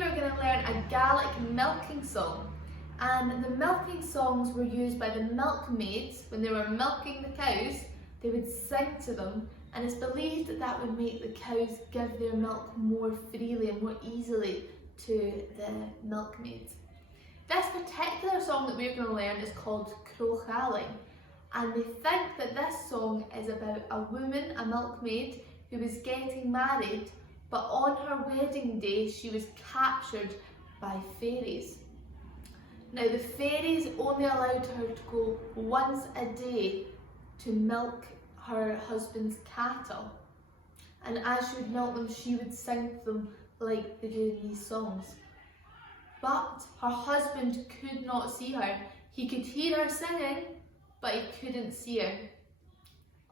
we're going to learn a Gaelic milking song. And the milking songs were used by the milkmaids when they were milking the cows. They would sing to them, and it's believed that that would make the cows give their milk more freely and more easily to the milkmaids. This particular song that we're going to learn is called Crochalling, and they think that this song is about a woman, a milkmaid, who was getting married, but on her wedding day she was captured by fairies. Now the fairies only allowed her to go once a day to milk her husband's cattle, and as she would milk them she would sing to them like they do in these songs. But her husband could not see her. He could hear her singing, but he couldn't see her.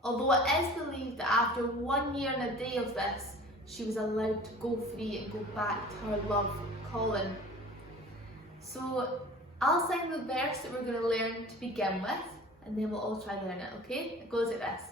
Although it is believed that after 1 year and a day of this, she was allowed to go free and go back to her love, Colin. So I'll sing the verse that we're going to learn to begin with, and then we'll all try to learn it, okay? It goes like this.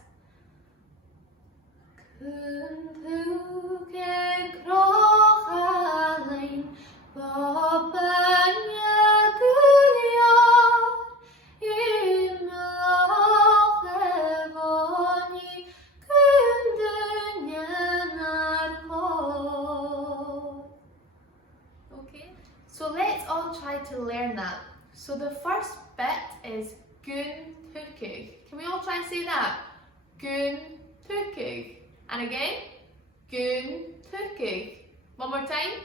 Okay, so let's all try to learn that. So the first bit is Gun Tukig. Can we all try and say that? Gun Tukig. And again, Gun Tukig. One more time.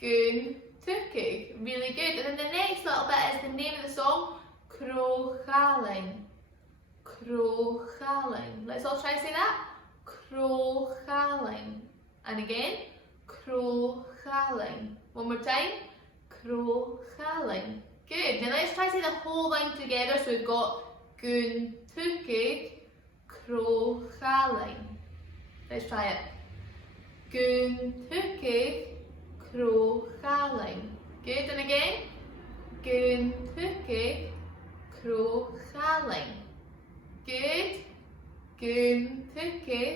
Gun Tukig. Really good. And then the next little bit is the name of the song, Crochalling. Crochalling. Let's all try and say that. Crochalling. And again, Crochalling. One more time. Crochalling. Good. Now let's try to say the whole line together. So we've got Gun Tukig, Crochalling. Let's try it. Gun Tukig, Crochalling. Good. And again. Gun Tukig, Crochalling. Good. Gun Tukig,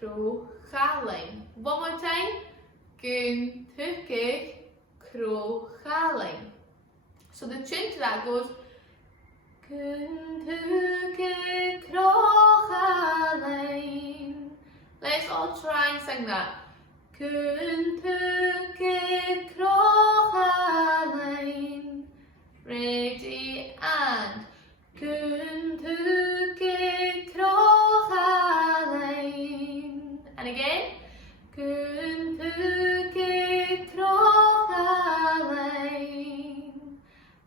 Crochalling. One more time. Gun Tukig, Crochalling. So the tune to that goes Gun Tukig, Crochalling. Let's all try and sing that. Gun Tukig, Crochalling. Ready and Gun Tukig, Crochalling. And again. Gun Tukig, Crochalling.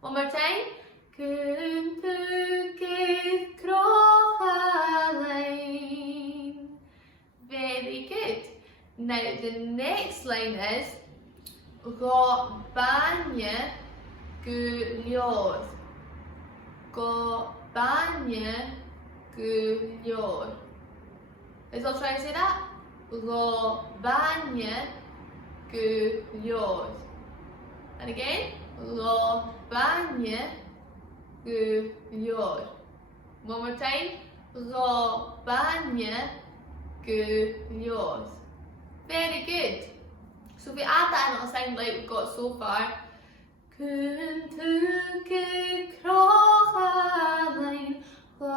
One more time. Gun Tukig, Crochalling. Very good. Now the next line is Go Banya Gulyor. Go Banya Gulyor. Let's all try and say that. Go Banya Gulyor. And again. Go Banya Gulyor. One more time. Go Banya Gulyor. Very good. So if we add that in, it'll sound like we've got so far. Gun Tukig, Crochalling, Go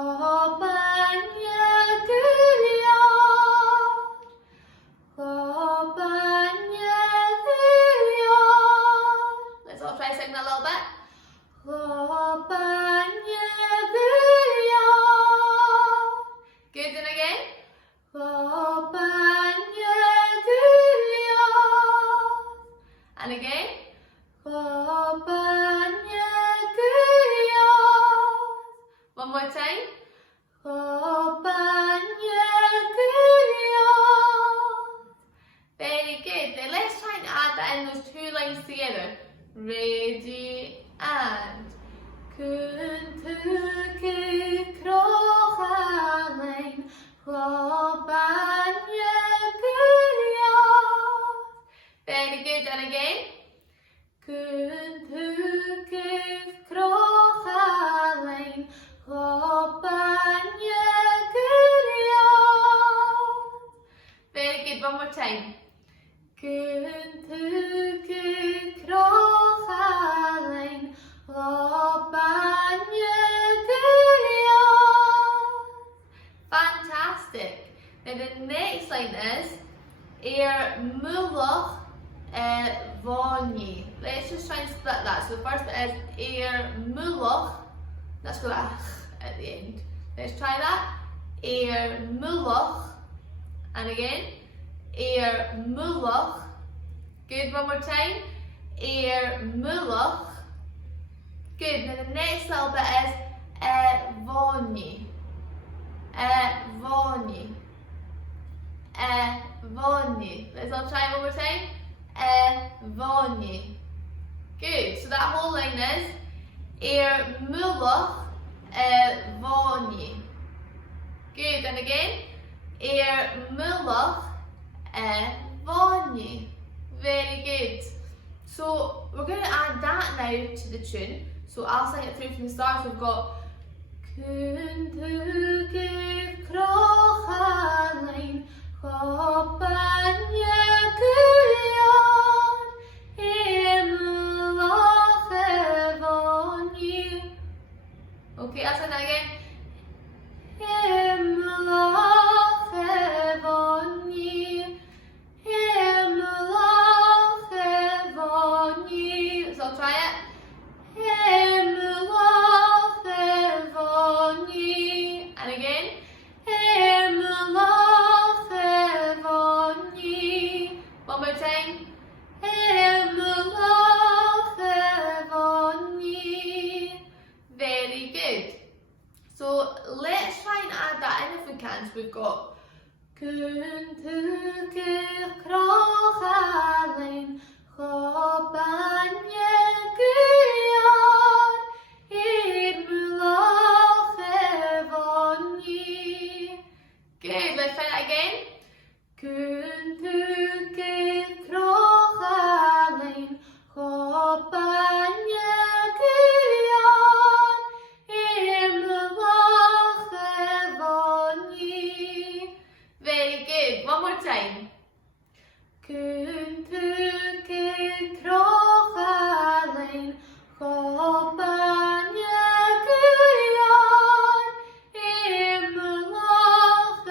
Banya Gulyor. Go Banya Gulyor. Let's all try singing that a little bit. Go Banya Gulyor. Good, and again. Go Banya Gulyor. And again. Go Banya Gulyor. One more time. Go Banya Gulyor. Very good. Then let's try and add that in those two lines together. Ready and Gun Tukig, Crochalling, Go Banya Gulyor. Very good. And again. Gun Tukig, Crochalling, Go Banya Gulyor. Very good. One more time. Gun Tukig, Vonnie. Let's just try and split that. So the first bit is Mulach. Let's go that at the end. Let's try that. Mulach. And again. Mulach. Good, one more time. Mulach. Good, now the next little bit is Vonnie. Vonnie. Vonnie. Let's all try it one more time. Vonnie. Good, so that whole line is Mulach Vonnie. Good, and again. Mulach Vonnie. Very good. So we're going to add that now to the tune. So I'll sing it through from the start. So we've got Kun tu gif krochalein Chopanye kulion Mulach Vonnie. Okay, I'll sing that again. Mulach Vonnie. Mulach Vonnie. So I'll try it. And again. One more time. Very good. So let's try and add that in if we can. So we've got Kun tu gif krochalein Chopanye kulion Mulach Vonnie. Good, let's try that again. Kun tu gif krochalein Chopanye kulion Mulach Vonnie. Very good, one more time. Kun tu gif krochalein Chopanye kulion Mulach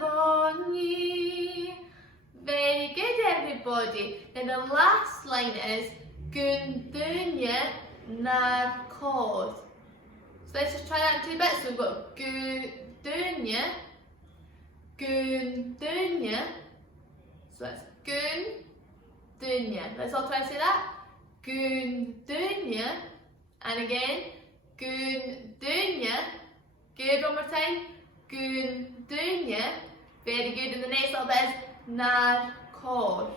Vonnie. Very good, everybody. Then the last line is Gun dunje naar kod. So let's just try that in two bits. So we've got Gun dunje. So that's Gun dunje. Let's all try to say that. Gun dunje. And again, Gun dunje. Good, one more time. Gun dunje. Very good. And the next little bit is naar kod.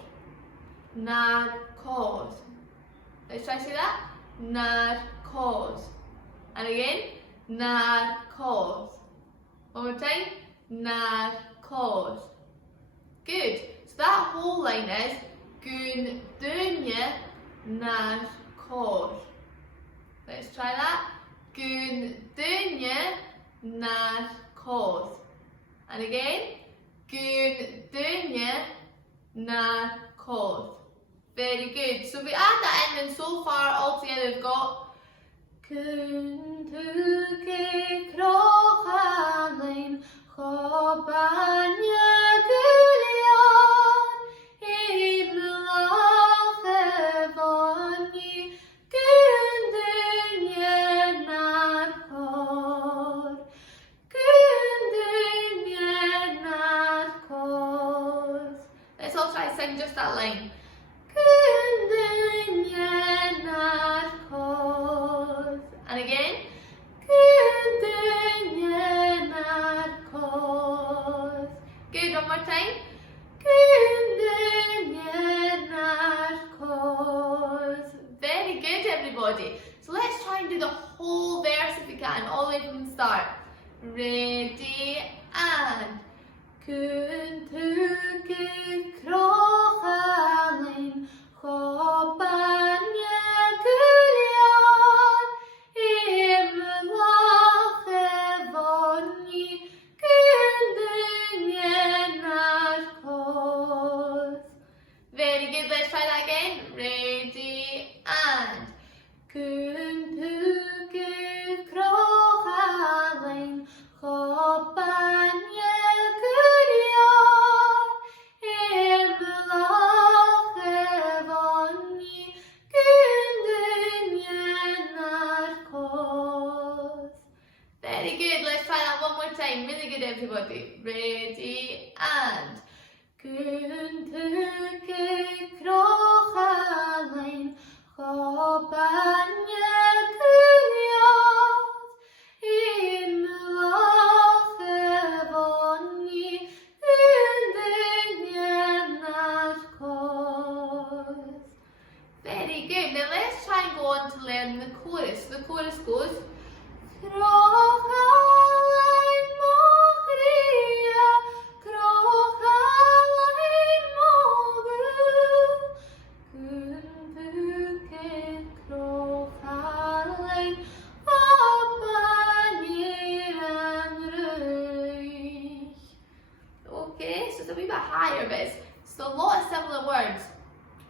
Naar kod. Let's try to say that. Naar kod. And again, naar kod. One more time. Naar kod. Good. So that whole line is Gun dunje naar kod. Let's try that. Gun dunje naar kod. And again, Gun dunje naar kod. Very good. So if we add that in, then so far all together we've got Kun tu gif krochalein Chopanye kulion Mulach Vonnie. Gun dunje naar kod. Gun dunje naar kod. Let's all try to sing just that line. Gun dunje naar kod. And again. Gun dunje naar kod. Good, one more time. Gun dunje naar kod. Very good, everybody. So let's try and do the whole verse if we can, all the way from the start. Ready, and Kun tu gif krochalein Chopanye kulion Mulach Vonnie. Gun dunje naar kod. Very good, let's try that again. Ready, and Kun tu gif krochalein Chopanye kulion time. Really good, everybody. Ready, and. Kun tuke krochalein, chobanye kuyot, im lachevoni, undinyen ashkos. Very good. Now let's try and go on to learn the chorus. The chorus goes, Krochalein mochria, krochalein mogul, kuntuke krochalein, abaniran ruich. Okay, so it's a wee bit higher, but it's a lot of similar words.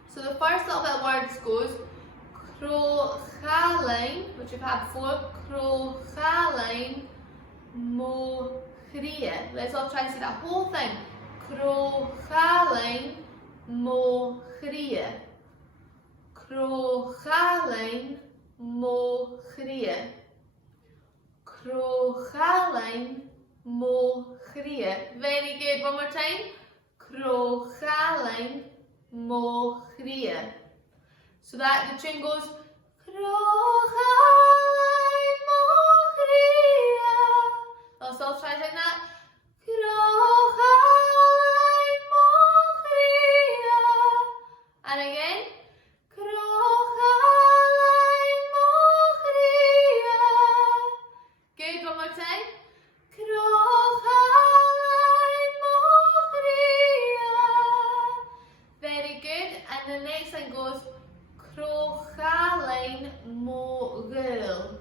So the first little bit of words goes krochalein, which we've had before, krochalein mochria. Let's all try and say that whole thing. Krochalein mochria. Krochalein mochria. Krochalein mochria. Very good. One more time. Krochalein mochria. So that the tune goes Krochalein mochria. Let's all try saying that. Krochalein mochria. And again. Krochalein mochria. Good, one more time. Krochalein mochria. Very good. And the next one goes Krochalein mogul.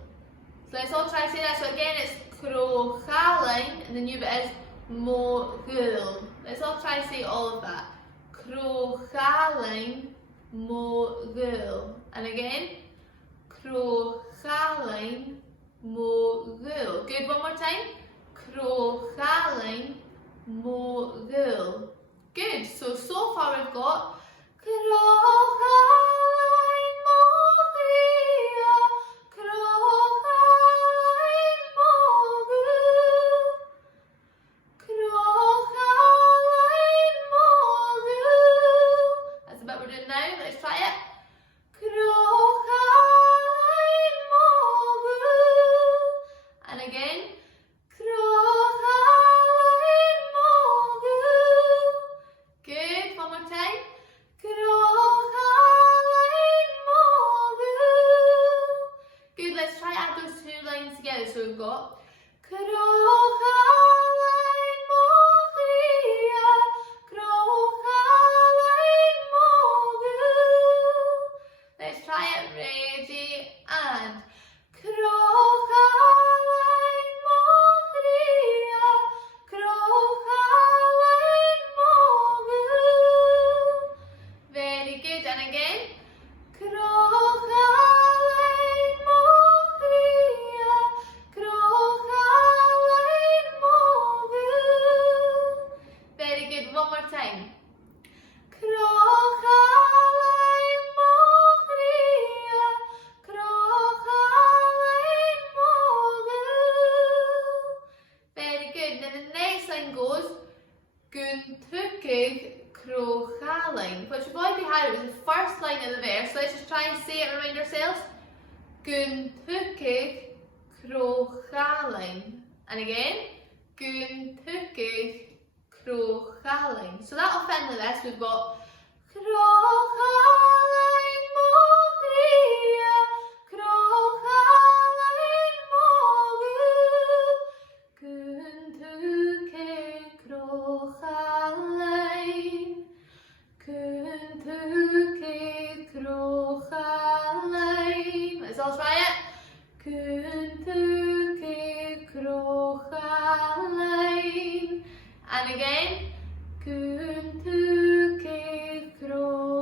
So let's all try to say that. So again it's Krochalein and the new bit is mogul. Let's all try to say all of that. Krochalein mogul. And again, Krochalein mogul. Good, one more time. Krochalein mogul. Good. So far we've got Krochalein mochria, krochalein mogul, krochalein mogul. That's the bit we're doing now. Let's try it. Krochalein mogul. And again. Krochalein mogul. Good. One more time. Krochalein mogul. Good, let's try add those two lines together. So we've got Krochalein mochria, krochalein mogul. Let's try it. Ready, and Krochalein mochria, krochalein mogul. Very good, and again. Krochalein mochria, krochalein mogul. Very good, one more time. Krochalein mochria, krochalein mogul. Very good, then the next line goes Guntukig krochalein, which we've already had. It was the first line of the verse. So let's just try and say it and remind ourselves. Guntukig krochalein. And again, Guntukig krochalein. So that'll fit into this. We've got Krochalein mochria, krochalein mogul, Guntukig krochalein, Guntukig krochalein. Let's all try it. Guntukig krochalein. And again. Guntukig krochalein.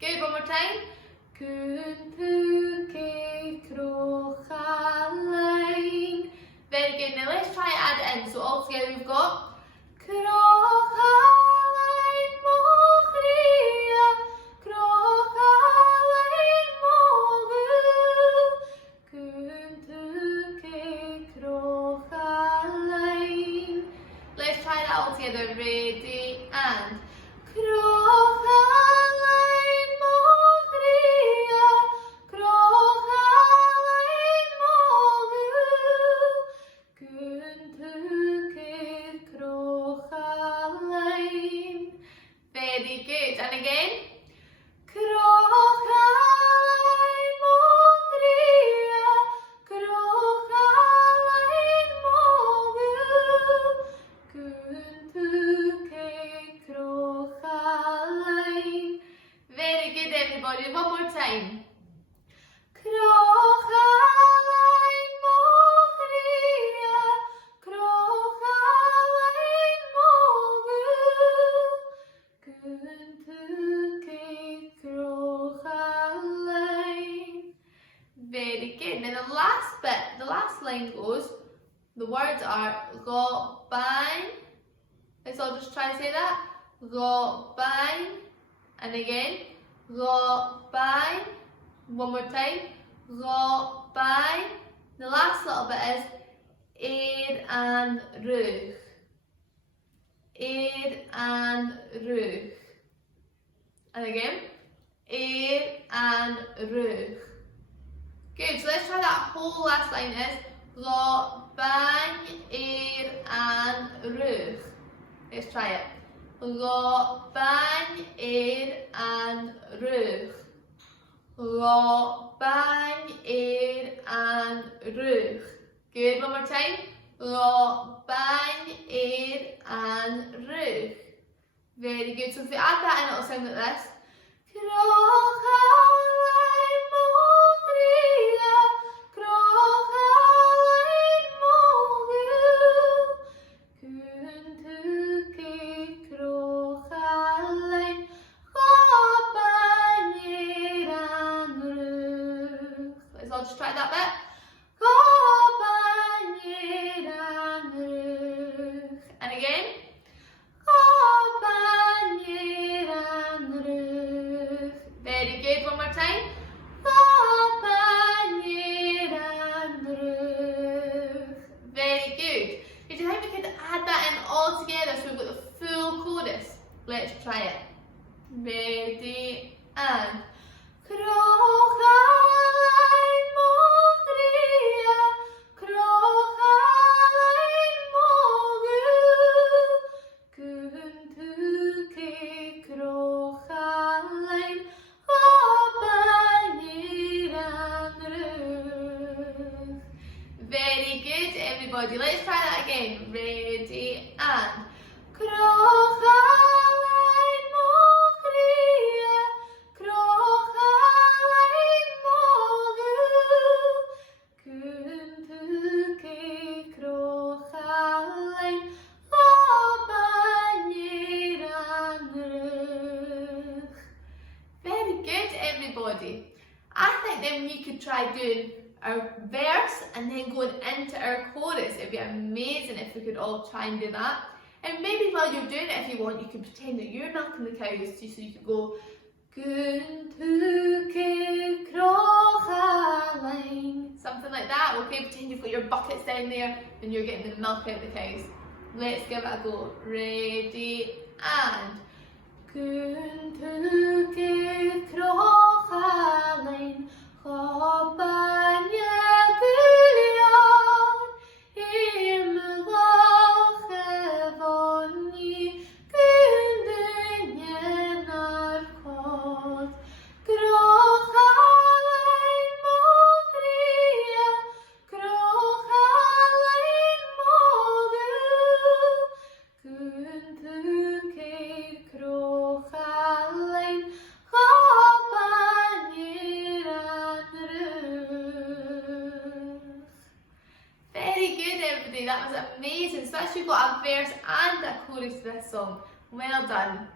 Good, one more time. Guntukig krochalein. Very good. Now let's try and add it in. So all together we've got krochalein mochria, krochalein mogul, Guntukig krochalein. everybody, one more time. Crochalain mochria, crochalain mogul, kuntuke crochalain. Very good. Now the last bit, the last line goes, the words are go bang. Let's all just try to say that. Go bang. And again, go bang. One more time. Go bang. The last little bit is eir and ruch. Eir and ruch. And again, eir and ruch. Good, so let's try that whole last line is go bang, eir and ruch. Let's try it. Go bang, eir and ruch. Go bang, eir and ruch. Good, one more time. Go bang, eir and ruch. Very good. So if we add that in, it'll sound like this. Crochalain mochria, crochalain mogul, kuntuke crochalain, go bang, eir and ruch. Let's all just try that bit. Go bang, eir and ruch. And again. Very good, one more time. Very good. Did you think we could add that in all together so we've got the full chorus? Let's try it. Ready and crochalain mochria, crochalain mogul, kuntuke crochalain, go bang, eir and ruch. Very good, everybody. Let's try that again. Ready and crochalain mochria, crochalain mogul, kuntuke crochalain, go bang, eir and ruch. Very good, everybody. I think then we could try doing our verse and then going into our chorus. It'd be amazing if we could all try and do that. And maybe while you're doing it, if you want, you can pretend that you're milking the cows too, so you could go kuntuke crochalain, something like that. Okay, pretend you've got your buckets down there and you're getting the milk out of the cows. Let's give it a go. Ready and kuntuke crochalain, go bang, eir imlach evoni, kundin narkot, crochalain mochria, crochalain mogul, kuntuke crochalain, go bang, eir and ruch. Very good, everybody. That was amazing. So actually, you've got a verse and a chorus to this song. Well done.